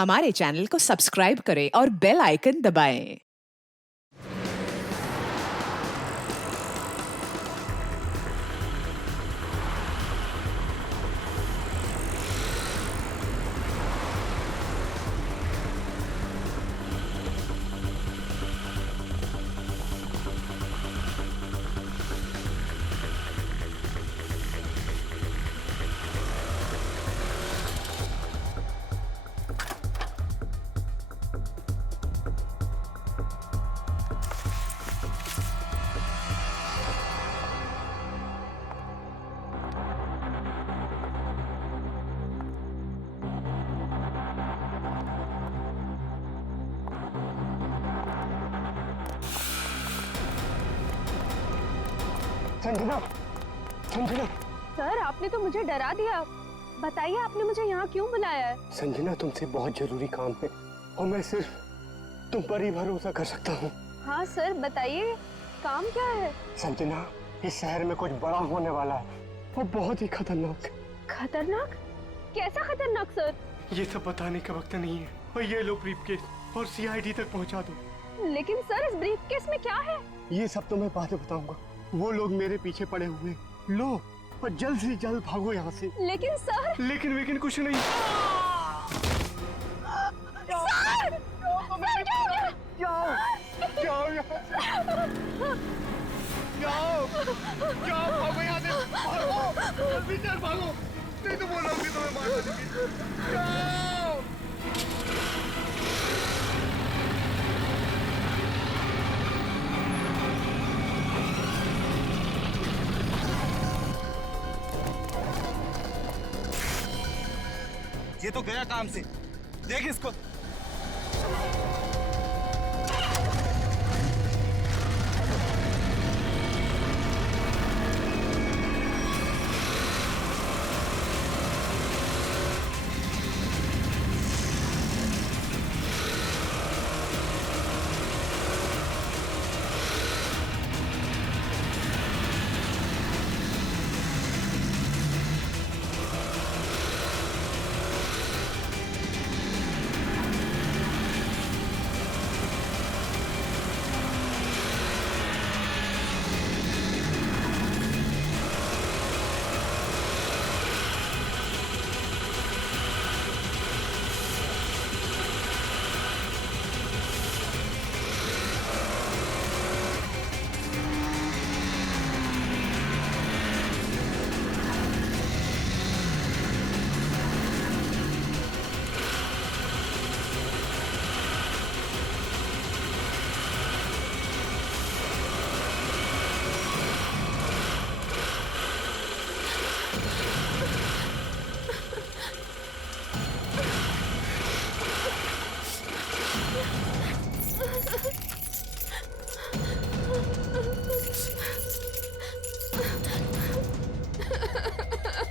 हमारे चैनल को सब्सक्राइब करें और बेल आइकन दबाएं। संजना, संजना, सर आपने तो मुझे डरा दिया। बताइए आपने मुझे यहाँ क्यों बुलाया है? संजना तुमसे बहुत जरूरी काम है और मैं सिर्फ तुम पर ही भरोसा कर सकता हूँ। हाँ सर बताइए, काम क्या है? संजना, इस शहर में कुछ बड़ा होने वाला है और बहुत ही खतरनाक। खतरनाक? कैसा खतरनाक सर? ये सब बताने का वक्त नहीं है और ये लो ब्रीफकेस और सीआईडी तक पहुँचा दो। लेकिन सर इस ब्रीफकेस में क्या है? ये सब तो मैं बाद में बताऊंगा। वो लोग मेरे पीछे पड़े हुए, लो और जल्द से जल्द भागो यहाँ से। लेकिन सर। लेकिन कुछ नहीं। सर! जाओ भागो यहाँ से, भागो जल्दी चल भागो, नहीं तो वो लोग भी तुम्हें मार देंगे। जाओ। ये तो गया काम से, देख इसको।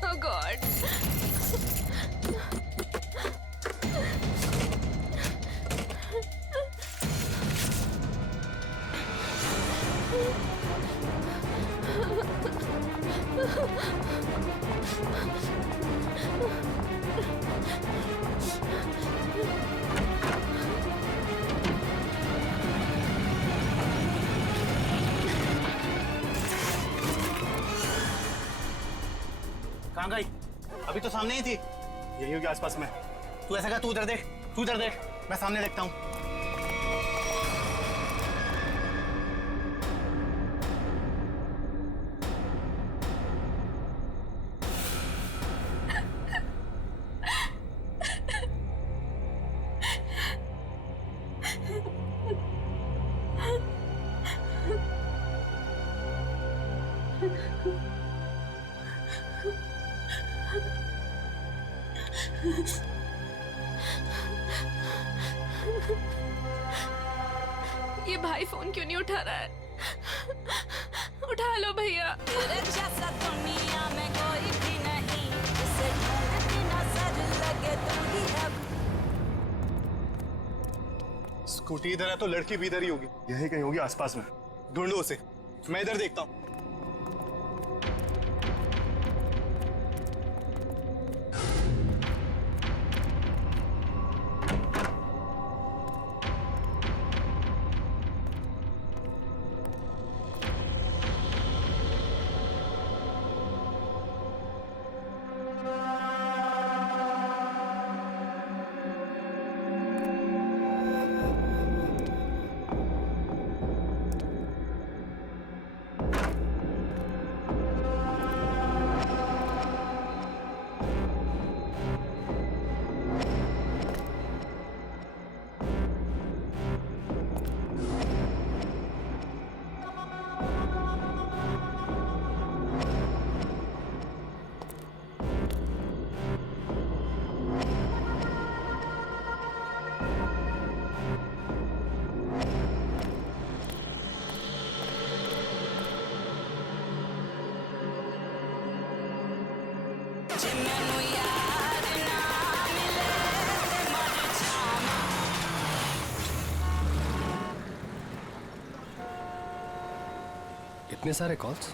Oh God! कहाँ गई? अभी तो सामने ही थी। यही होगी आसपास में। तू ऐसा कर, तू उधर देख, तू उधर देख, मैं सामने देखता हूँ। ये भाई फोन क्यों नहीं उठा रहा है? उठा लो भैया। जैसा दुनिया में कोई भी नहीं, जिसे ढूंढती नजर लगे तू ही अब। स्कूटी इधर है तो लड़की भी इधर ही होगी। यही कहीं होगी आसपास में। ढूंढो उसे, मैं इधर देखता हूँ। जे मैनू यार ना मिले ते मर जावां। इतने सारे कॉल्स?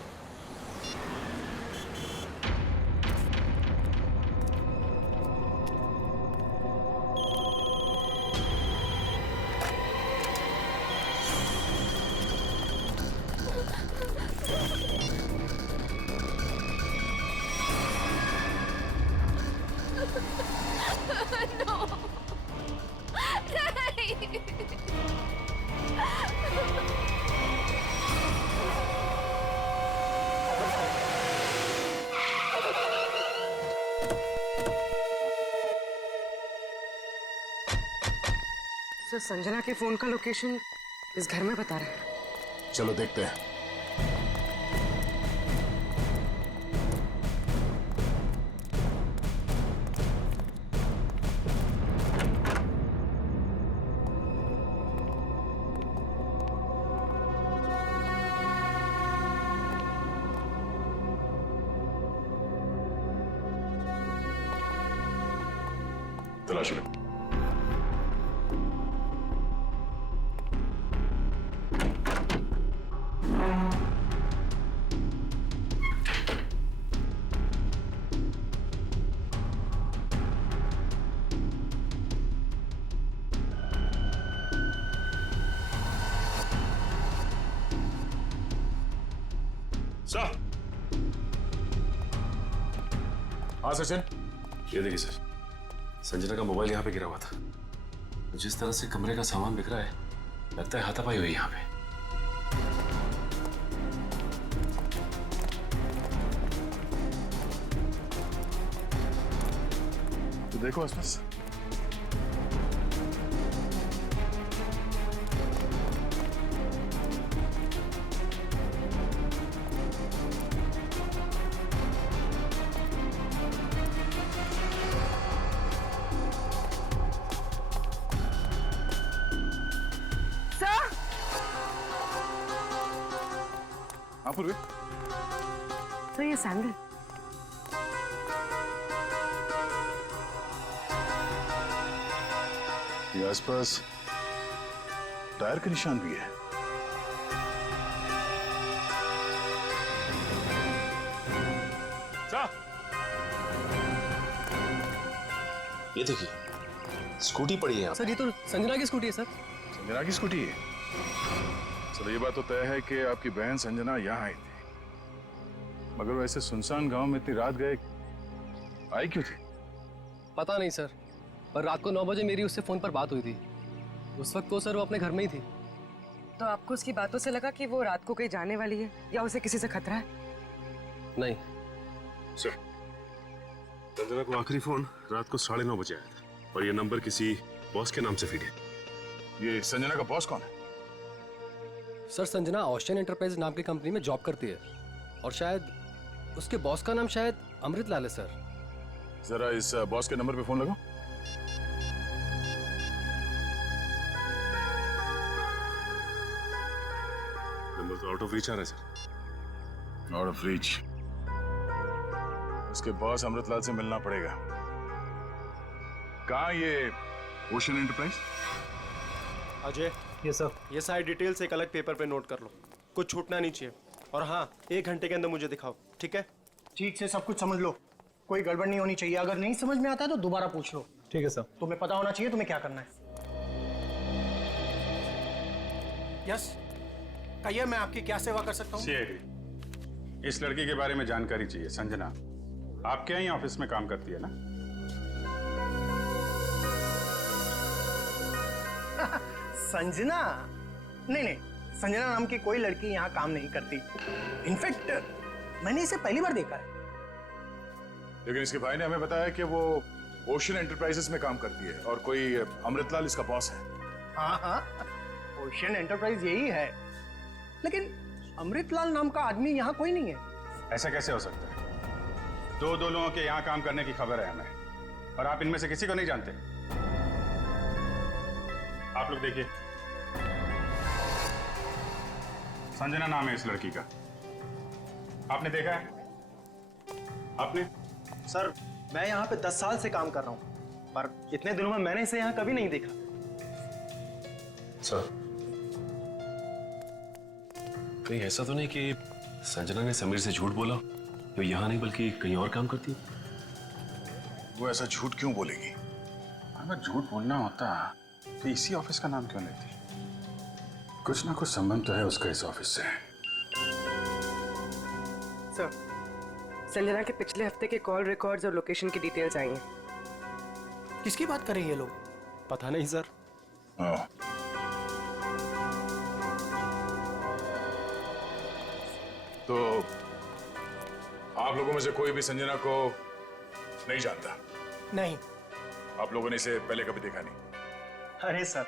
सर, संजना के फोन का लोकेशन इस घर में बता रहा है। चलो देखते हैं। तलाश लो। सर। हाँ सचिन। ये देखिए सर, संजना का मोबाइल यहाँ पे गिरा हुआ था। जिस तरह से कमरे का सामान बिखरा है, लगता है हाथापाई हुई यहाँ पे। तो देखो आसपास। हाँ पूर्वी। सर, ये सैंडल। ये आसपास टायर के निशान भी है। सर। ये देखिए, स्कूटी पड़ी है यहाँ। सर, ये तो संजना की स्कूटी है सर। संजना की स्कूटी है। चलो ये बात तो तय है कि आपकी बहन संजना यहाँ आई थी, मगर वैसे सुनसान गांव में इतनी रात गए आई क्यों थी? पता नहीं सर, पर रात को 9 बजे मेरी उससे फोन पर बात हुई थी। उस वक्त तो सर वो अपने घर में ही थी। तो आपको उसकी बातों से लगा कि वो रात को कहीं जाने वाली है या उसे किसी से खतरा है? नहीं सर, संजना को आखिरी फोन रात को 9:30 बजे आया था और ये नंबर किसी बॉस के नाम से फीड है। ये संजना का बॉस कौन है? सर, संजना ऑस्टिन एंटरप्राइज नाम की कंपनी में जॉब करती है और शायद उसके बॉस का नाम शायद अमृत लाल है सर। जरा इस बॉस के नंबर पे फोन लगाओ। नंबर तो आउट ऑफ रीच आ रहा है सर। Out of reach. उसके बॉस अमृतलाल से मिलना पड़ेगा। कहाँ ये ओशन एंटरप्राइज? अजय, ये सर, ये सारी डिटेल्स एक अलग पेपर पे नोट कर लो, कुछ छूटना नहीं चाहिए। और हाँ, 1 घंटे के अंदर मुझे दिखाओ, ठीक है? ठीक से सब कुछ समझ लो, कोई गड़बड़ नहीं होनी चाहिए। अगर नहीं समझ में आता है तो दोबारा पूछ लो। ठीक है सर। तुम्हें पता होना चाहिए तुम्हें क्या करना है। यस, कहिए, मैं आपकी क्या सेवा कर सकता हूँ? सीआईडी, इस लड़की के बारे में जानकारी चाहिए। संजना आपके यहाँ ही ऑफिस में काम करती है ना? संजना? नहीं नहीं, संजना नाम की कोई लड़की यहाँ काम नहीं करती। इनफैक्ट मैंने इसे पहली बार देखा है। लेकिन इसके भाई ने हमें बताया कि वो ओशन एंटरप्राइजेस में काम करती है और कोई अमृतलाल इसका बॉस है। हाँ हाँ, ओशन एंटरप्राइज यही है, लेकिन अमृतलाल नाम का आदमी यहाँ कोई नहीं है। ऐसा कैसे हो सकता है? दो लोगों के यहाँ काम करने की खबर है हमें, और आप इनमें से किसी को नहीं जानते। आप लोग देखिए, संजना नाम है इस लड़की का। आपने देखा है? आपने? सर मैं यहाँ पे 10 साल से काम कर रहा हूँ, पर इतने दिनों में मैंने इसे यहाँ कभी नहीं देखा। सर, कहीं ऐसा तो नहीं कि संजना ने समीर से झूठ बोला? वो यहाँ नहीं बल्कि कहीं और काम करती है? वो ऐसा झूठ क्यों बोलेगी? अगर झूठ बोलना होता तो इसी ऑफिस का नाम क्यों लेती? कुछ ना कुछ संबंध तो है उसका इस ऑफिस से। सर, संजना के पिछले हफ्ते के कॉल रिकॉर्ड्स और लोकेशन की डिटेल्स आई हैं। किसकी बात कर रहे हैं ये लोग? पता नहीं सर। तो आप लोगों में से कोई भी संजना को नहीं जानता? नहीं। आप लोगों ने इसे पहले कभी देखा नहीं? अरे सर,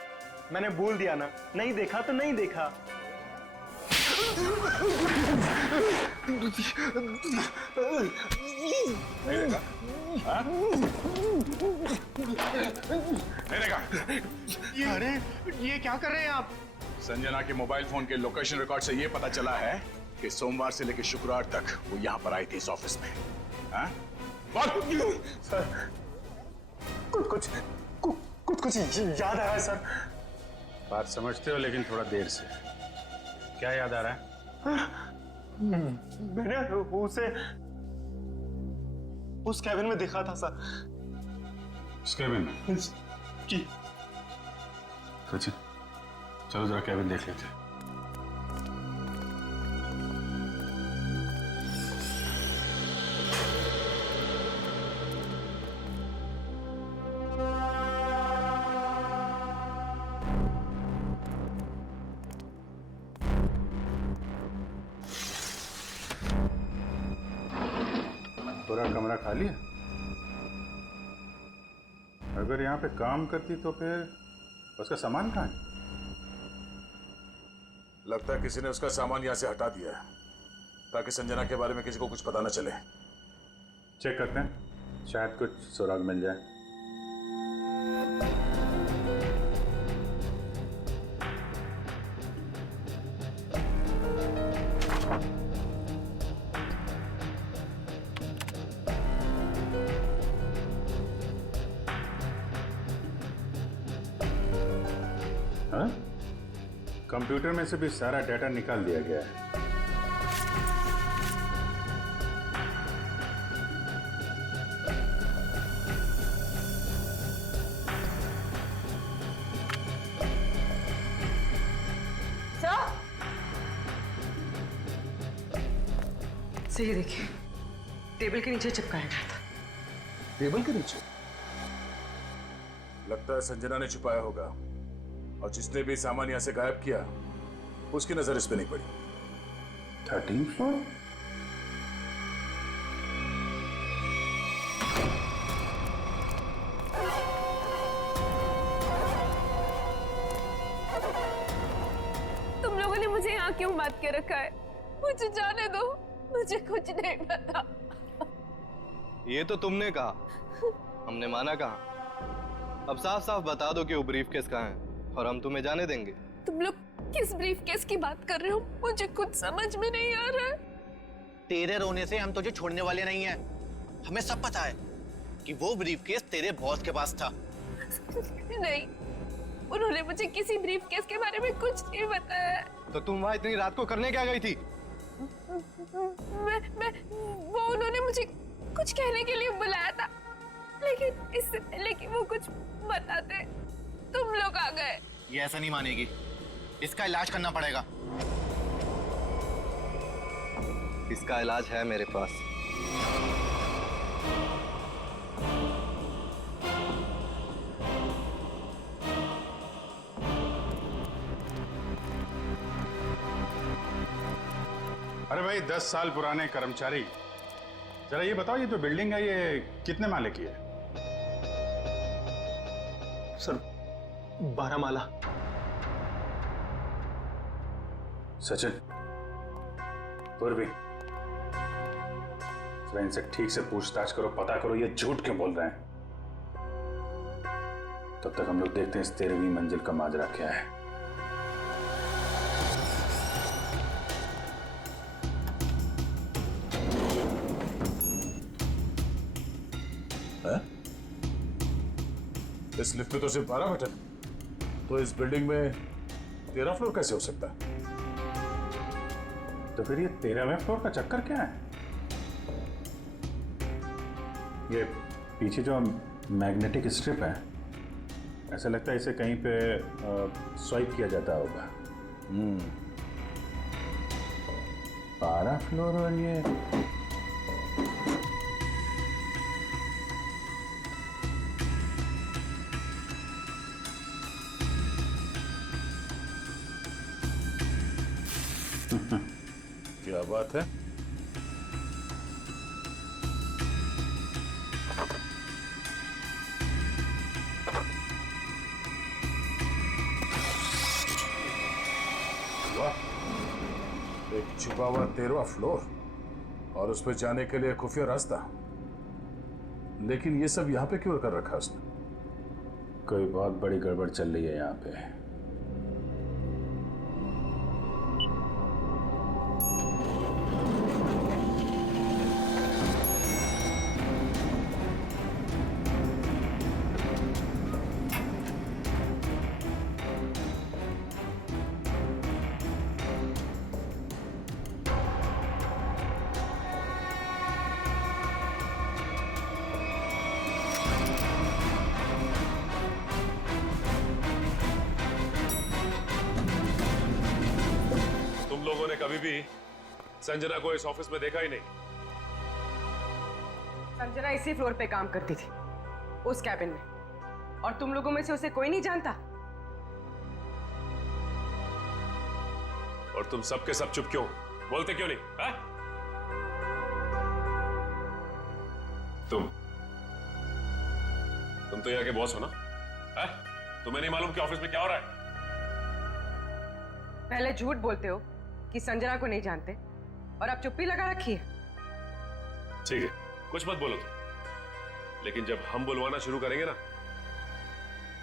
मैंने बोल दिया ना, नहीं देखा तो नहीं देखा। नहीं देखा? हाँ? नहीं देखा? अरे ये क्या कर रहे हैं आप? संजना के मोबाइल फोन के लोकेशन रिकॉर्ड से ये पता चला है कि सोमवार से लेकर शुक्रवार तक वो यहाँ पर आई थी इस ऑफिस में। हाँ? सर, कुछ याद आया सर। बात समझते हो लेकिन थोड़ा देर से। क्या याद आ रहा है? मैंने उसे उस कैबिन में देखा था सर। उस कैबिन में? जी। सचिन, चलो जरा कैबिन देख लेते हैं। पूरा कमरा खाली है? अगर यहाँ पे काम करती तो फिर उसका सामान कहाँ है? लगता है किसी ने उसका सामान यहाँ से हटा दिया है ताकि संजना के बारे में किसी को कुछ पता न चले। चेक करते हैं, शायद कुछ सुराग मिल जाए। हाँ? कंप्यूटर में से भी सारा डाटा निकाल दिया गया है। सही देखिए, टेबल के नीचे चिपकाया गया था। टेबल के नीचे? लगता है संजना ने छुपाया होगा और जिसने भी सामान यहाँ से गायब किया उसकी नजर इस पे नहीं पड़ी। 13th floor? तुम लोगों ने मुझे यहाँ क्यों बात के रखा है? मुझे जाने दो, मुझे कुछ नहीं पता। ये तो तुमने कहा, हमने माना कहा। अब साफ साफ बता दो कि वो ब्रीफकेस कहाँ है और हम तुम्हें जाने देंगे। तुम लोग किस ब्रीफकेस की बात कर रहे हो? मुझे कुछ समझ में नहीं आ रहा है। तेरे रोने से हम तुझे छोड़ने वाले नहीं हैं। हमें सब पता है कि वो ब्रीफकेस तेरे बॉस के पास था। नहीं, उन्होंने मुझे किसी ब्रीफकेस के बारे में कुछ नहीं बताया। तो तुम वहां इतनी रात को करने क्या गई थी? वो उन्होंने मुझे कुछ कहने के लिए बुलाया था, लेकिन इससे पहले कि वो कुछ बताते तुम लोग आ गए। ये ऐसा नहीं मानेगी, इसका इलाज करना पड़ेगा। इसका इलाज है मेरे पास। अरे भाई 10 साल पुराने कर्मचारी, जरा ये बताओ, ये जो बिल्डिंग है ये कितने माले की है? सर 12 माला। सचिन, पूर्वी, जरा इनसे ठीक से पूछताछ करो, पता करो ये झूठ क्यों बोल रहे हैं। तब तक हम लोग देखते हैं इस 13वीं मंजिल का माजरा क्या है। इस लिफ्ट में तो सिर्फ 12 बटन है, तो इस बिल्डिंग में 13 फ्लोर कैसे हो सकता है? तो फिर ये 13वें फ्लोर का चक्कर क्या है? ये पीछे जो मैग्नेटिक स्ट्रिप है, ऐसा लगता है इसे कहीं पे स्वाइप किया जाता होगा। 12 फ्लोर और ये क्या बात है? वाह, एक छिपा हुआ 13वां फ्लोर और उस पर जाने के लिए खुफिया रास्ता। लेकिन ये सब यहाँ पे क्यों कर रखा है उसने? कोई बहुत बड़ी गड़बड़ चल रही है यहाँ पे। लोगों ने कभी भी संजना को इस ऑफिस में देखा ही नहीं। संजना इसी फ्लोर पे काम करती थी, उस कैबिन में, और तुम लोगों में से उसे कोई नहीं जानता। और तुम सब के सब चुप क्यों? बोलते क्यों नहीं? है? तुम तो यहाँ के बॉस हो ना? है? तुम्हें नहीं मालूम कि ऑफिस में क्या हो रहा है? पहले झूठ बोलते हो कि संजना को नहीं जानते, और अब चुप्पी लगा रखी है। ठीक है, कुछ मत बोलो तुम, लेकिन जब हम बुलवाना शुरू करेंगे ना,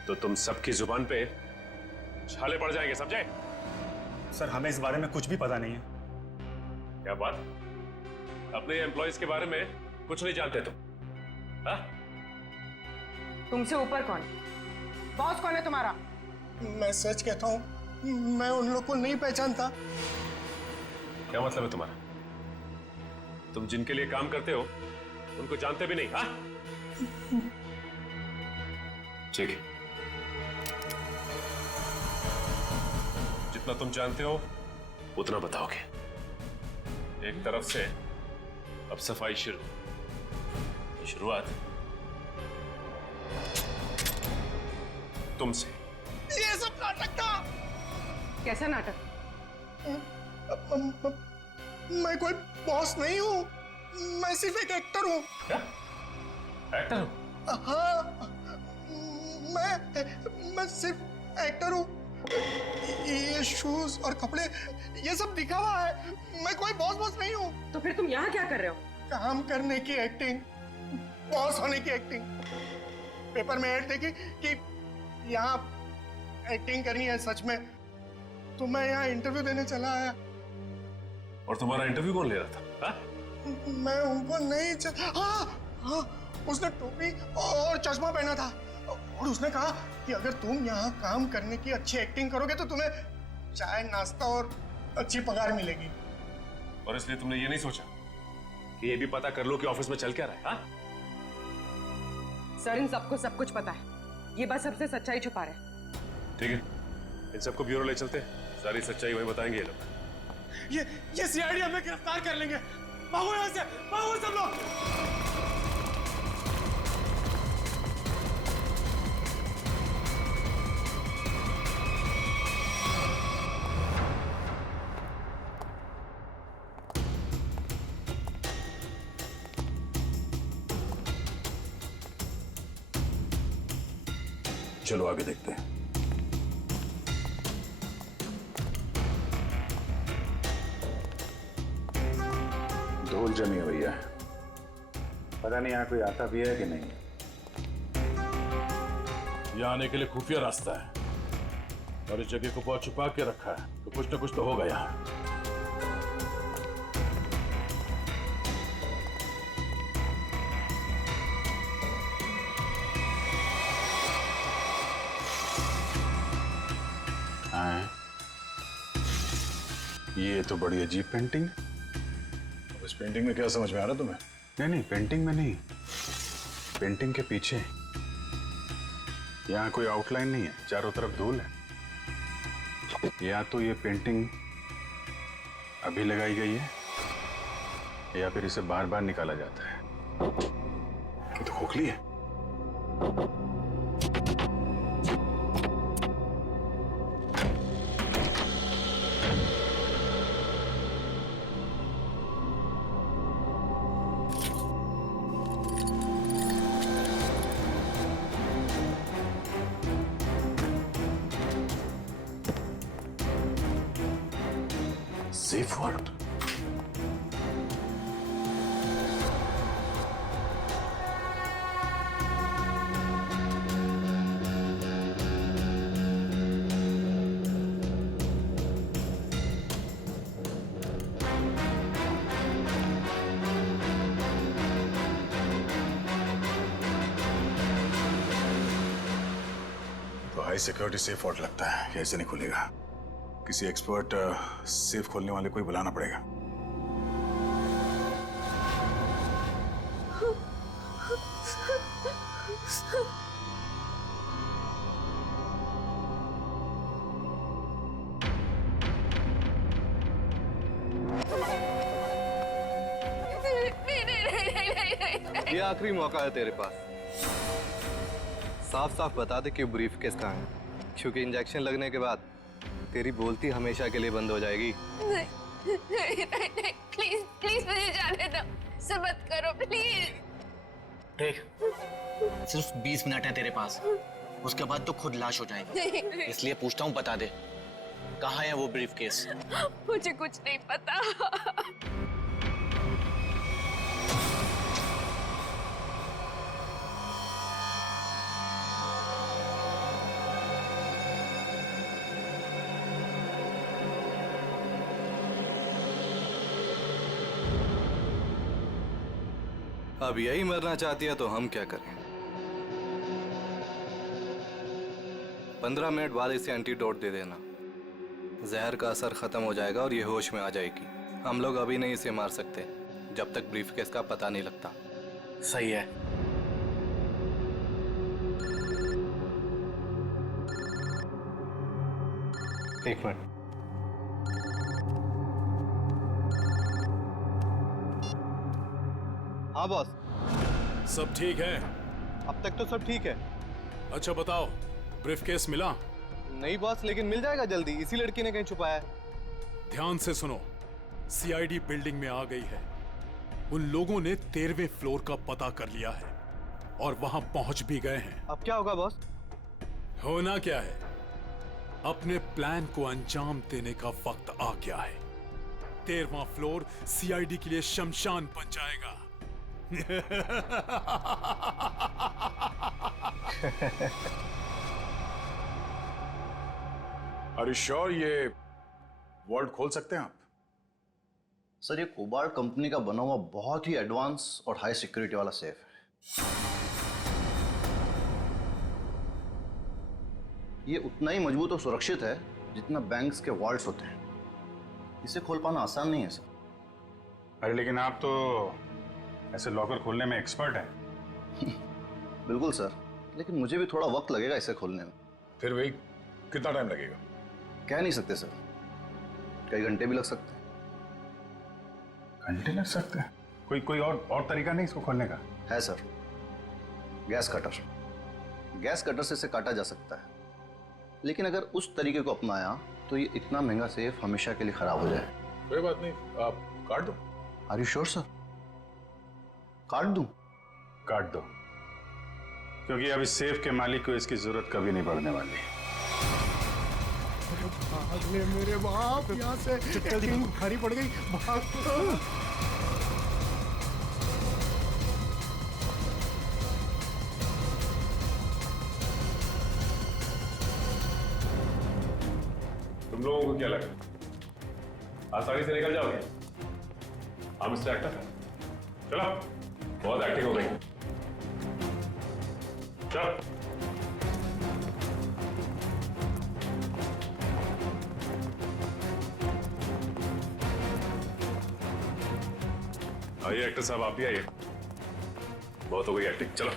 तो तुम सबकी जुबान पे छाले पड़ जाएंगे, समझे? सर, हमें इस बारे में कुछ भी पता नहीं है। क्या बात? अपने एम्प्लॉइज के बारे में कुछ नहीं जानते तुम? हाँ? तुमसे ऊपर कौन? बॉस कौन है तुम्हारा? मैं सच कहता हूँ, मैं उन लोग को नहीं पहचानता। क्या मतलब है तुम्हारा? तुम जिनके लिए काम करते हो उनको जानते भी नहीं? हाँ? ठीक है, जितना तुम जानते हो उतना बताओगे। एक तरफ से अब सफाई शुरुआत तुमसे। ये सब नाटक था। कैसा नाटक? मैं कोई बॉस नहीं हूँ, मैं सिर्फ एक एक्टर हूँ। क्या? एक्टर हो? हाँ, मैं सिर्फ एक्टर हूँ। ये शूज और कपड़े, ये सब दिखा हुआ है। मैं कोई बॉस नहीं हूँ। तो फिर तुम यहाँ क्या कर रहे हो? काम करने की एक्टिंग, बॉस होने की एक्टिंग। पेपर में ऐड देखी कि यहाँ एक्टिंग करनी है सच में, तो मैं यहाँ इंटरव्यू देने चला आया। और तुम्हारा इंटरव्यू कौन ले रहा था? हा? मैं उनको नहीं हाँ, उसने टोपी और चश्मा पहना था, और उसने कहा कि अगर तुम यहाँ काम करने की अच्छी एक्टिंग करोगे तो तुम्हें चाय, नाश्ता और अच्छी पगार मिलेगी। और इसलिए तुमने ये नहीं सोचा कि ये भी पता कर लो कि ऑफिस में चल क्या रहा है? हा? सर, इन सबको सब कुछ पता है, ये बस सबसे सच्चाई छुपा रहे हैं। ठीक है, इन सबको ब्यूरो ले चलते हैं, सारी सच्चाई वहीं बताएंगे ये लोग। ये सीआईडी हमें गिरफ्तार कर लेंगे। भागो यहाँ से, भागो सब लोग। चलो आगे देखते हैं। धूल जमी हुई है, पता नहीं यहाँ कोई आता भी है कि नहीं। यहाँ आने के लिए खुफिया रास्ता है, और इस जगह को बहुत छुपा के रखा है, तो कुछ ना कुछ तो होगा यहाँ। ये तो बड़ी अजीब पेंटिंग है। इस पेंटिंग में क्या समझ में आ रहा तुम्हें? नहीं, पेंटिंग में नहीं, पेंटिंग के पीछे। यहाँ कोई आउटलाइन नहीं है, चारों तरफ धूल है। या तो ये पेंटिंग अभी लगाई गई है या फिर इसे बार बार निकाला जाता है। ये तो खोखली है। Safe word. तो हाई सिक्योरिटी सेफ वर्ड लगता है, ये ऐसे नहीं खुलेगा। किसी एक्सपर्ट सेफ खोलने वाले को ही बुलाना पड़ेगा। ये आखिरी मौका है तेरे पास। साफ साफ बता दे कि ब्रीफ केस कहाँ है, क्योंकि इंजेक्शन लगने के बाद तेरी बोलती हमेशा के लिए बंद हो जाएगी। नहीं, प्लीज प्लीज मुझे जाने दो, ऐसा मत करो प्लीज। देख, सिर्फ 20 मिनट है तेरे पास, उसके बाद तो खुद लाश हो जाएगी। इसलिए पूछता हूँ, बता दे कहाँ है वो ब्रीफ केस? मुझे कुछ नहीं पता। अब यही मरना चाहती है तो हम क्या करें? 15 मिनट बाद इसे एंटीडोट दे देना, जहर का असर खत्म हो जाएगा और ये होश में आ जाएगी। हम लोग अभी नहीं इसे मार सकते जब तक ब्रीफकेस का पता नहीं लगता। सही है। एक मिनट। हाँ बॉस, सब ठीक है? अब तक तो सब ठीक है। अच्छा बताओ, ब्रीफकेस मिला? नहीं बॉस, लेकिन मिल जाएगा जल्दी, इसी लड़की ने कहीं छुपाया है। ध्यान से सुनो, सीआईडी बिल्डिंग में आ गई है। उन लोगों ने 13वें फ्लोर का पता कर लिया है और वहां पहुंच भी गए हैं। अब क्या होगा बॉस? होना क्या है, अपने प्लान को अंजाम देने का वक्त आ गया है। 13वां फ्लोर सीआईडी के लिए शमशान बन जाएगा। Are you sure ये वर्ल्ड खोल सकते हैं आप? सर, ये कोबाल्ट कंपनी का बना हुआ बहुत ही एडवांस और हाई सिक्योरिटी वाला सेफ है। ये उतना ही मजबूत और सुरक्षित है जितना बैंक्स के वॉल्ट्स होते हैं। इसे खोल पाना आसान नहीं है सर। अरे लेकिन आप तो ऐसे लॉकर खोलने में एक्सपर्ट हैं। बिल्कुल सर, लेकिन मुझे भी थोड़ा वक्त लगेगा इसे खोलने में। फिर वही कितना टाइम लगेगा? कह नहीं सकते सर, कई घंटे भी लग सकते हैं। घंटे लग सकते हैं? कोई और तरीका नहीं इसको खोलने का? है sir, gas cutter. Gas cutter से इसे काटा जा सकता है, लेकिन अगर उस तरीके को अपनाया तो ये इतना महंगा सेफ हमेशा के लिए खराब हो जाए। कोई बात नहीं, आप काट दो। Are you sure sir? काट दूं? काट दो, क्योंकि अब इस सेफ के मालिक को इसकी जरूरत कभी नहीं पड़ने वाली। भाग ले मेरे बाप, यहाँ से एक्टिंग भारी पड़ गई। भाग। तुम लोगों को क्या लगा आसानी से निकल जाओगे? हम मिस्टर एक्टर, चलो, बहुत एक्टिंग हो गई। चलो। आइए एक्टर साहब, आप भी आइए। बहुत हो गई एक्टिंग, चलो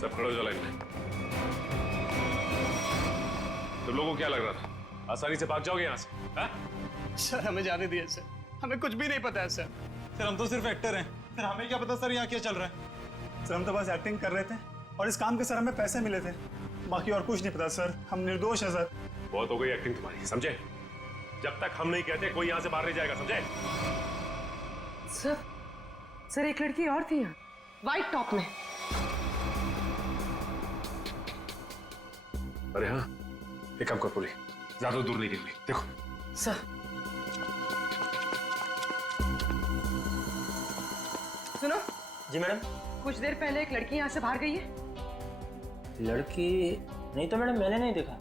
सब खड़े हो जाओ लाइन में। तुम लोगों को क्या लग रहा था आसानी से भाग जाओगे यहाँ से? हा? सर हमें जाने दिए सर, हमें कुछ भी नहीं पता है सर। सर हम तो सिर्फ एक्टर हैं सर, हमें क्या पता सर यहाँ क्या चल रहा है। सर हम तो बस एक्टिंग कर रहे थे और इस काम के सर हमें पैसे मिले थे, बाकी और कुछ नहीं पता सर, हम निर्दोष हैं सर। बहुत हो गई एक्टिंग तुम्हारी, समझे? जब तक हम नहीं कहते कोई यहाँ से बाहर नहीं जाएगा, समझे? सर एक लड़की और थी यहाँ व्हाइट टॉप में। अरे हाँ, एक काम कर पूरी, ज्यादा दूर नहीं निकली, देखो। सर सुनो। जी मैडम। कुछ देर पहले एक लड़की यहाँ से बाहर गई है। लड़की नहीं तो मैडम, मैंने नहीं देखा।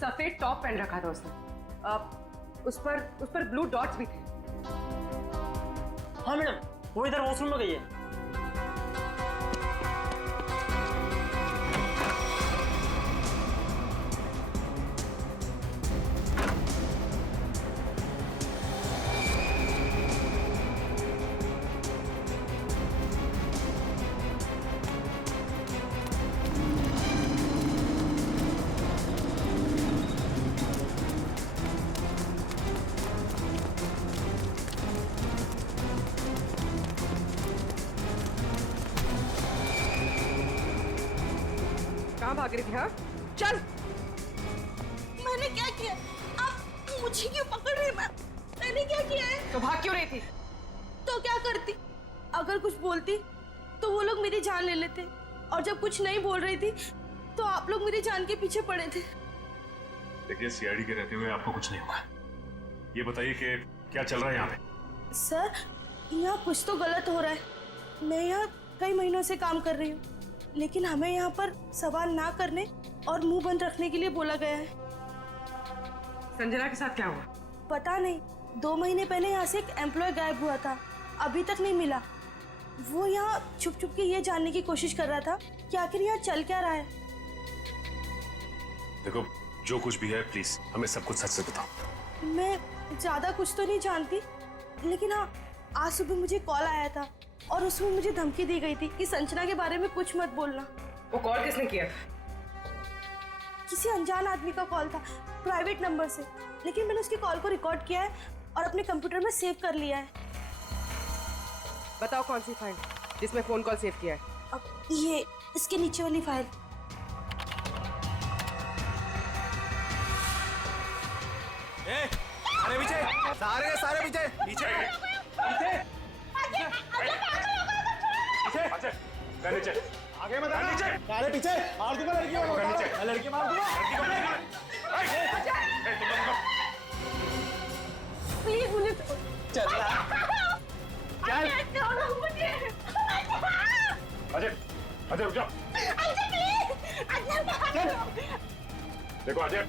सफेद टॉप पहन रखा था उसने, उस पर ब्लू डॉट्स भी थे। हाँ मैडम, वो इधर वॉशरूम में गई है। कहाँ भाग रही थी? हाँ चल। मैंने क्या किया? आप मुझे क्यों पकड़ रहे हैं? मैंने क्या किया है? तो भाग क्यों रही थी? तो क्या करती? अगर कुछ बोलती तो वो लोग मेरी जान ले लेते, और जब कुछ नहीं बोल रही थी तो आप लोग मेरी जान के पीछे पड़े थे। देखिए सीआईडी के रहते हुए आपको कुछ नहीं होगा। ये बताइए कि क्या चल रहा है यहाँ पे? सर यहाँ कुछ तो गलत हो रहा है। मैं यहाँ कई महीनों से काम कर रही हूँ, लेकिन हमें यहाँ पर सवाल ना करने और मुंह बंद रखने के लिए बोला गया है। संजना के साथ क्या हुआ? पता नहीं, 2 महीने पहले यहाँ से एक एम्प्लॉय गायब हुआ था, अभी तक नहीं मिला। वो यहाँ छुप छुप के ये जानने की कोशिश कर रहा था कि आखिर यहाँ चल क्या रहा है। देखो जो कुछ भी है प्लीज हमें सब कुछ सच से बताओ। मैं ज्यादा कुछ तो नहीं जानती, लेकिन हाँ आज सुबह मुझे कॉल आया था और उसमें मुझे धमकी दी गई थी कि संजना के बारे में कुछ मत बोलना। वो कॉल किसने किया था? किसी अनजान आदमी का कॉल था, प्राइवेट नंबर से, लेकिन मैंने उसकी कॉल को रिकॉर्ड किया है और अपने कंप्यूटर में सेव कर लिया है। बताओ कौन सी फाइल जिसमें फोन कॉल सेव किया है? अब ये इसके नीचे वाली फाइल। अरे पीछे, सारे पीछे पीछे नीचे आगे मत आना। अरे पीछे मार दूंगा लड़की को, लड़की मार दूंगा। प्लीज मुझे चल अजय, अजय रुक जाओ। देखो अजय,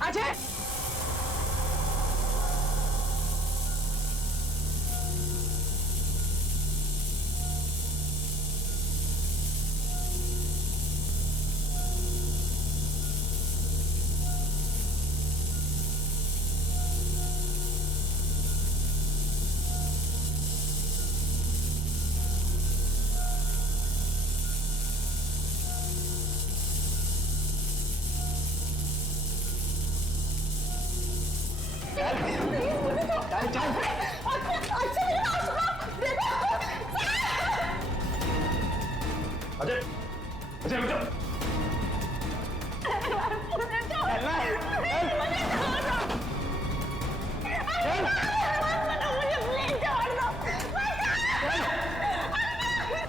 अजय अजय, अजय रुक जाओ।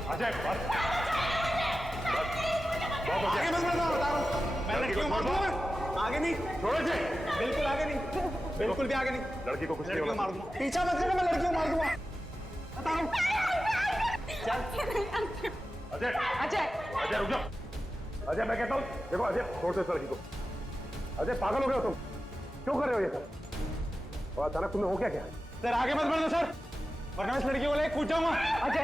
अजय आगे मत बढ़ो, बता रहा हूँ मैं लड़की को मार दूंगा। आगे नहीं, छोड़ो अजय, बिल्कुल आगे नहीं, बिल्कुल भी आगे नहीं। लड़की को कुछ नहीं लड़की को होगा। मार दूंगा। पीछा मत करना, मैं लड़की को मार दूंगा, बता रहा हूँ। अजय, अजय अजय रुक जाओ। अजय मैं कहता हूँ, देखो अजय छोड़ दो इस लड़की को। अजय पागल हो गए हो तुम, क्यों कर रहे हो ये सब? और अचानक तुम्हें हो क्या? सर आगे मत बढ़ो सर, वरना इस लड़की को लेकर कूद जाऊंगा। अजय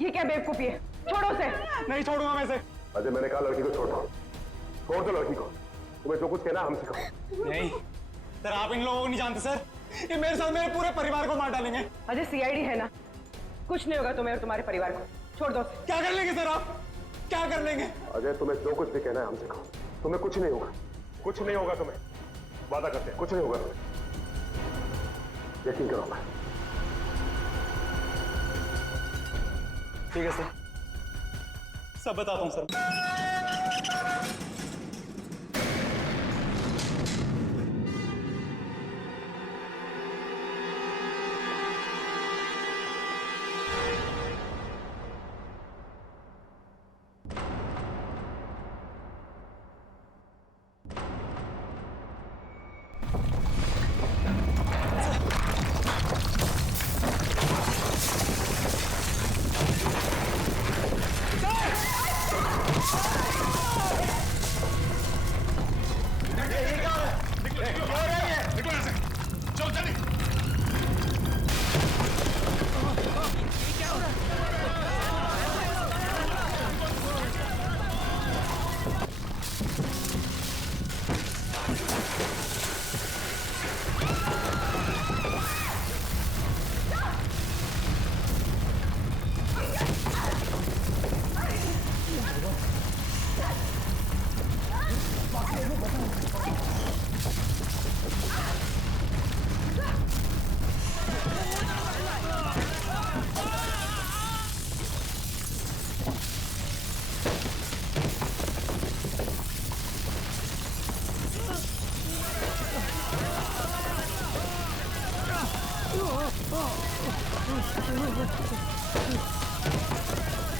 ये क्या बेवकूफी है? छोड़ो उसे। नहीं छोड़ूंगा मैं इसे। अजय मैंने कहा लड़की को छोड़ दो, छोड़ दो लड़की को। तुम्हें जो कुछ कहना है हमसे कहो। नहीं सर, आप इन लोगों को नहीं जानते सर, ये मेरे साथ मेरे पूरे परिवार को मार डालेंगे। अजय सीआईडी है ना, कुछ नहीं होगा तुम्हें और तुम्हारे परिवार को, छोड़ दो। क्या कर लेंगे सर आप, क्या कर लेंगे? अजय तुम्हें जो कुछ भी कहना है हमसे कहो, तुम्हें कुछ नहीं होगा, कुछ नहीं होगा तुम्हें, वादा करते हैं कुछ नहीं होगा तुम्हें, यकीन करो। मैं ठीक है सर, सब बताता हूँ सर।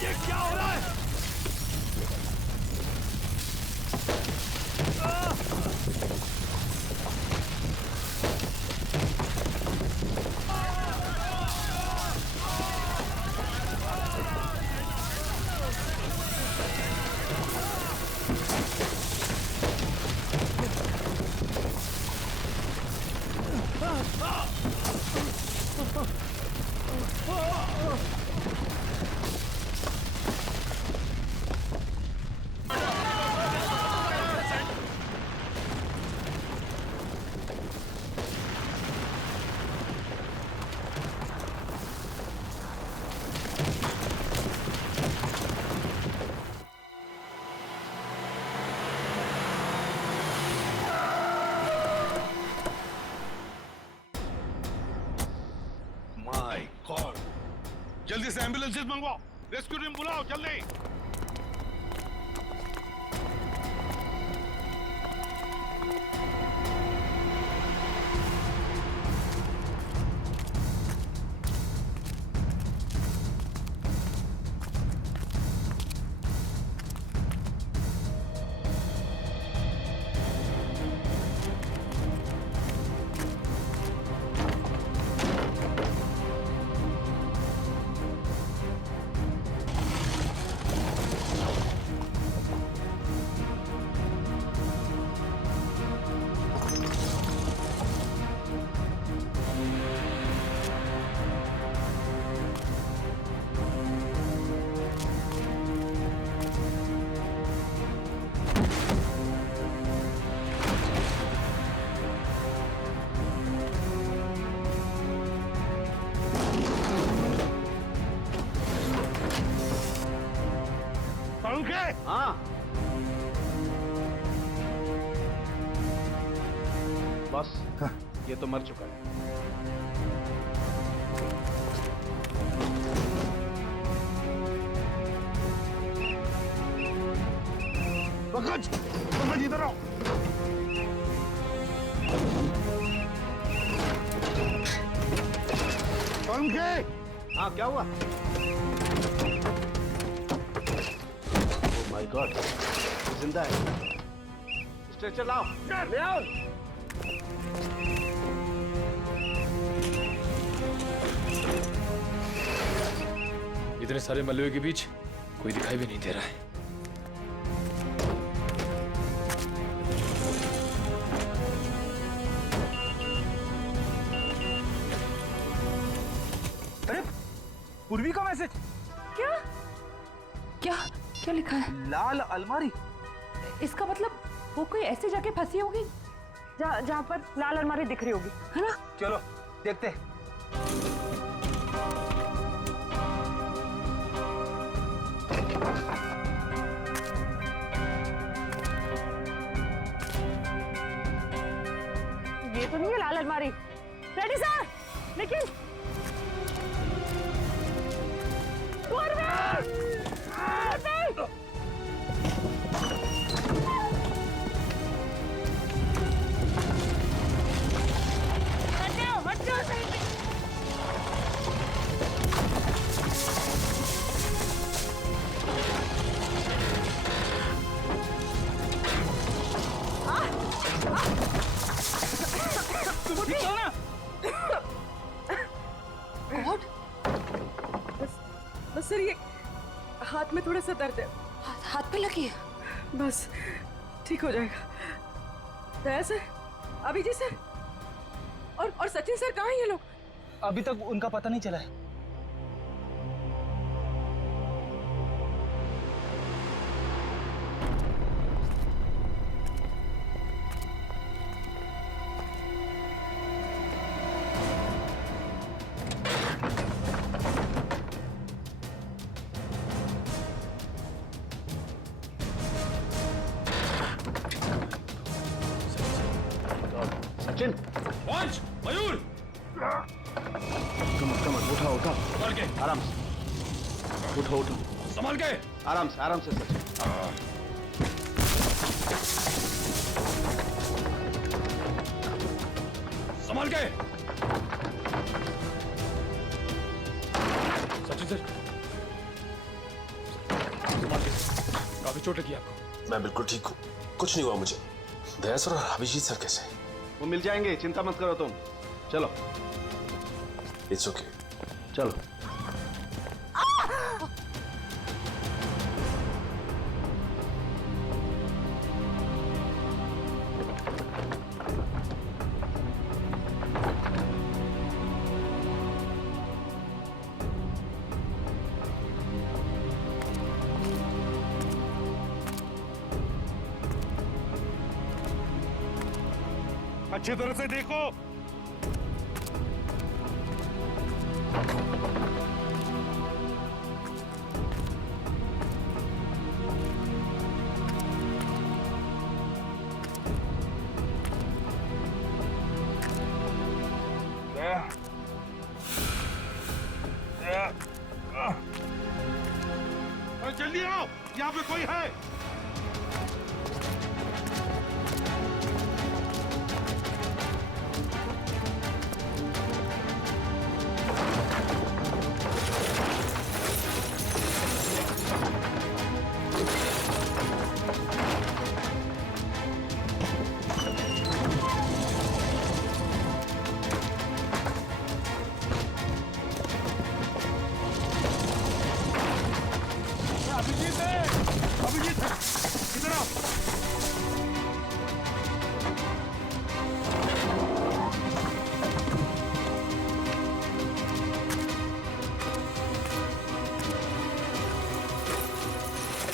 ये क्या हो रहा है? जल्दी से एम्बुलेंसेस मंगवाओ, रेस्क्यू टीम बुलाओ जल्दी। हाँ बस ये तो मर चुका है। पंकज इधर आओ। हाँ क्या हुआ? माय गॉड, जिंदा है। स्ट्रेचर लाओ, ले आओ। इतने सारे मलबे के बीच कोई दिखाई भी नहीं दे रहा है। अरे पूर्वी का मैसेज। क्या क्या क्या लिखा है? लाल अलमारी। इसका मतलब वो कोई ऐसी जगह फंसी होगी जहाँ पर लाल अलमारी दिख रही होगी, है ना? चलो देखते हैं। ये तो नहीं है लाल अलमारी। रेडी सर, लेकिन बस सर, ये हाथ में थोड़ा सा दर्द है। हाथ पे लगी है? बस ठीक हो जाएगा। दया सर, अभिजीत सर और सचिन सर कहाँ हैं ये लोग? अभी तक उनका पता नहीं चला है। सचिन, पहुंच, मयूर। कमर उठाओ उठाओ, संभाल के, आराम से उठो उठो, संभाल के, आराम से सचिन। संभाल के। सचिन सर, संभाल के, काफी चोट लगी आपको। मैं बिल्कुल ठीक हूँ, कुछ नहीं हुआ मुझे। दया सर और अभिजीत सर कैसे? वो मिल जाएंगे, चिंता मत करो तुम। चलो। It's okay. चलो। अच्छी तरह से देखो। जल्दी आओ, यहाँ पे कोई है। अभिजीत इधर आओ।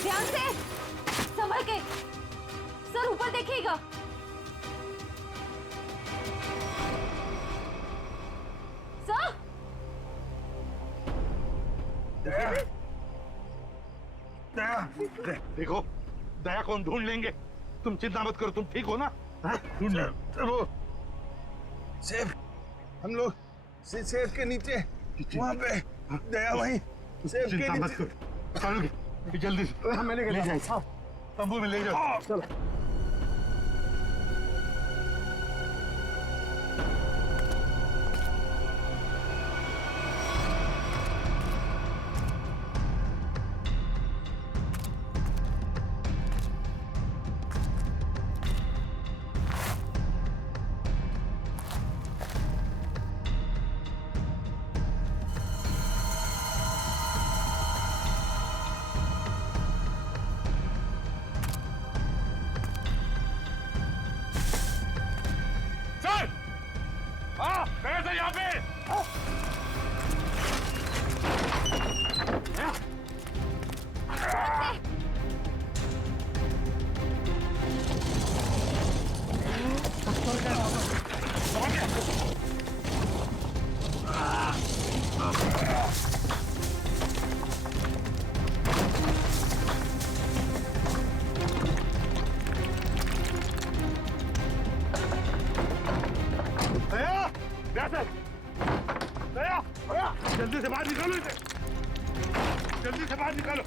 ध्यान से, संभल के। सर ऊपर देखिएगा। सर देखो, दया को हम ढूंढ लेंगे, तुम चिंता मत करो। तुम ठीक हो ना? ढूंढ वो सेब, हम लोग सेब के नीचे वहाँ पे दया वहीं सेब के चिंता मत नीचे। करो, चलो जल्दी से मैं लेके ले जाऊँ। जाओ, तंबू में ले जाओ। चलो। दया दया जल्दी से बाहर निकालो इसे जल्दी से बाहर निकालो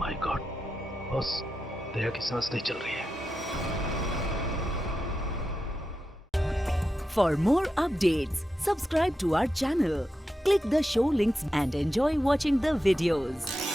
माय गॉड बॉस दया की सांस नहीं चल रही है For more updates, subscribe to our channel, click the show links and enjoy watching the videos.